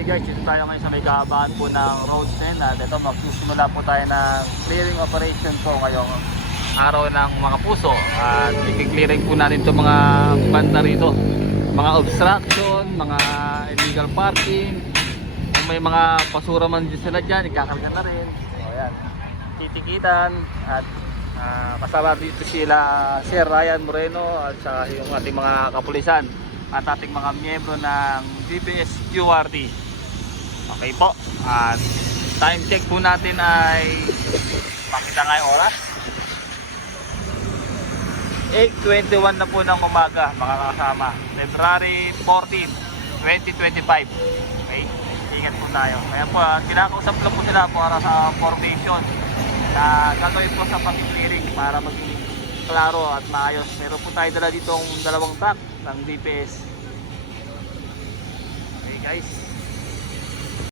Okay guys, dito tayo ngayon sa may kahabaan po ng road 10 at ito magsisimula po tayo ng clearing operation po ngayong araw ng mga puso. At i-clearing po natin itong mga banda rito. Mga obstruction, mga illegal parking. Kung may mga basura man din sila dyan, ikakarga na rin. So ayan, titikitan. At ah, kasama dito sila Sir Ryan Moreno at saka yung ating mga kapulisan at ating mga miyembro ng DBS QRT. Okay po. At time check po natin ay makita nga yung oras. 8.21 na po ng umaga mga kasama. February 14, 2025. Okay? Ingat po tayo. Kaya po, ah, kinakausap lang po sila para sa formation na gagawin po sa pag-clearing para maging klaro at maayos. Meron po tayo dala ditong dalawang truck ng DPS. Okay guys.